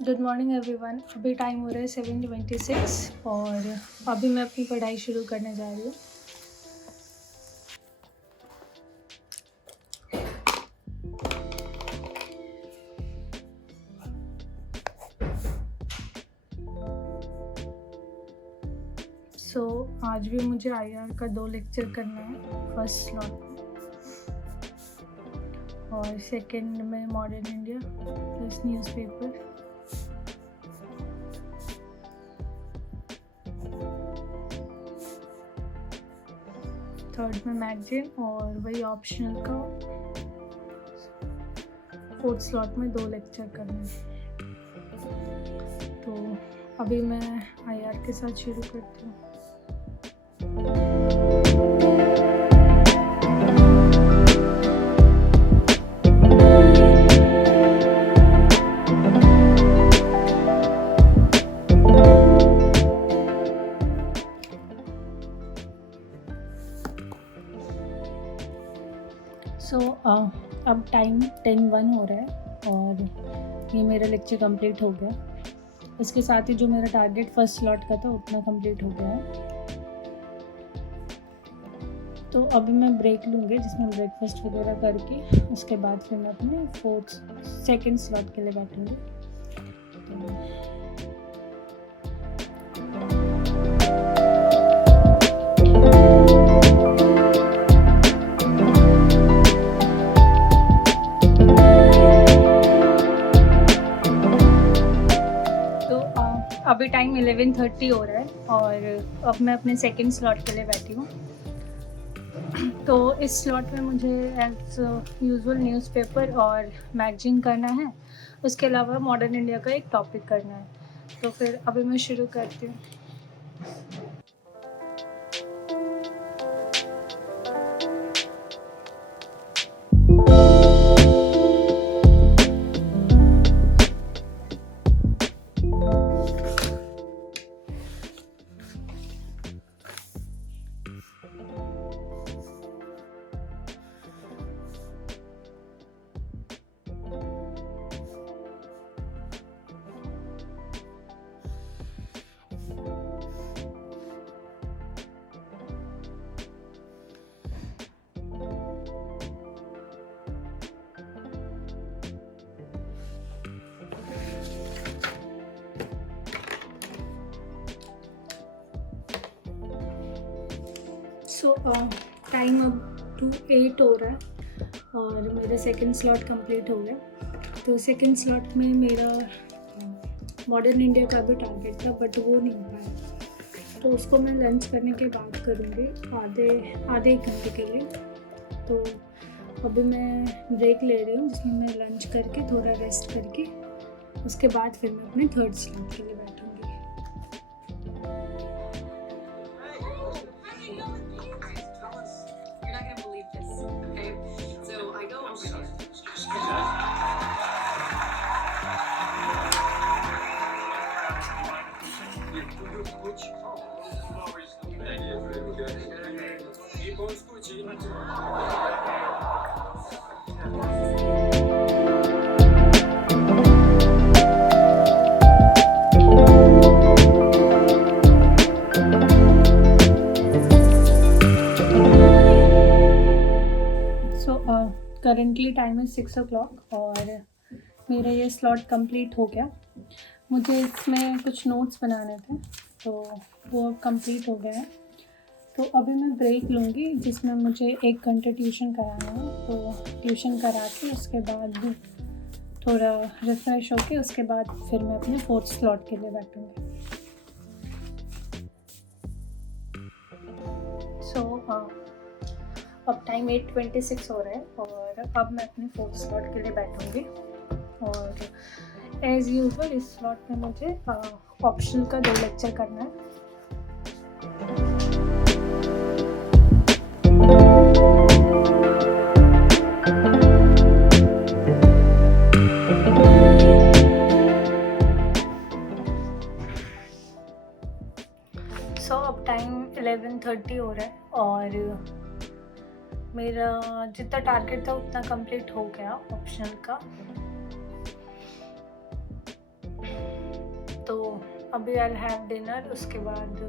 Good morning everyone. अभी टाइम हो रहा है 7:26 और अभी मैं अपनी पढ़ाई शुरू करने जा रही हूँ। आज भी मुझे आईआर का 2 लेक्चर करना है, फर्स्ट स्लॉट में और सेकंड में modern India plus newspaper. Third में मैगजीन और वही ऑप्शनल का फोर्थ स्लॉट में 2 लेक्चर करने हैं। तो अभी मैं आईआर के साथ शुरू करती हूँ। अब टाइम 10:01 हो रहा है और ये मेरा लेक्चर कंप्लीट हो गया। इसके साथ ही जो मेरा टारगेट फर्स्ट स्लॉट का था उतना कंप्लीट हो गया है। तो अभी मैं ब्रेक लूँगी जिसमें ब्रेकफास्ट वगैरह करके उसके बाद फिर मैं अपने सेकंड स्लॉट के लिए बैठूँगी। अभी टाइम 11:30 हो रहा है और अब मैं अपने सेकंड स्लॉट के लिए बैठी हूँ। तो इस स्लॉट में मुझे एज यूजुअल न्यूज़पेपर और मैगजीन करना है, उसके अलावा मॉडर्न इंडिया का एक टॉपिक करना है। तो फिर अभी मैं शुरू करती हूँ। टाइम अब 2:08 हो रहा है और मेरा सेकंड स्लॉट कंप्लीट हो गया। तो सेकंड स्लॉट में मेरा मॉडर्न इंडिया का भी टारगेट था बट वो नहीं हो पाया, तो उसको मैं लंच करने के बाद करूँगी आधे एक घंटे के लिए। तो अभी मैं ब्रेक ले रही हूँ जिसमें मैं लंच करके थोड़ा रेस्ट करके उसके बाद फिर मैं अपने थर्ड स्लॉट के लिए बैठूँगी। करंटली टाइम है 6 o'clock और मेरा ये स्लॉट कंप्लीट हो गया। मुझे इसमें कुछ नोट्स बनाने थे तो वो कंप्लीट हो गया है। तो अभी मैं ब्रेक लूँगी जिसमें मुझे 1 घंटे ट्यूशन कराना है। तो ट्यूशन करा के उसके बाद थोड़ा रिफ़्रेश होके उसके बाद फिर मैं अपने फोर्थ स्लॉट के लिए बैठूँगी। अब टाइम 8:26 हो रहा है और अब मैं अपने फोर्थ स्लॉट के लिए बैठूँगी और एज़ यूजुअल इस स्लॉट में मुझे ऑप्शनल का 2 लेक्चर करना है। अब टाइम 11:30 हो रहा है और मेरा जितना टारगेट था उतना कंप्लीट हो गया ऑप्शनल का। तो अभी आई हैव डिनर, उसके बाद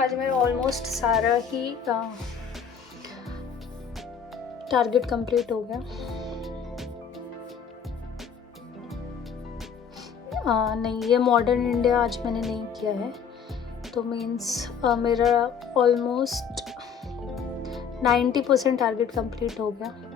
आज मेरा ऑलमोस्ट सारा ही टारगेट कंप्लीट हो गया। नहीं, ये मॉडर्न इंडिया आज मैंने नहीं किया है, तो मीन्स मेरा ऑलमोस्ट 90% टारगेट कंप्लीट हो गया।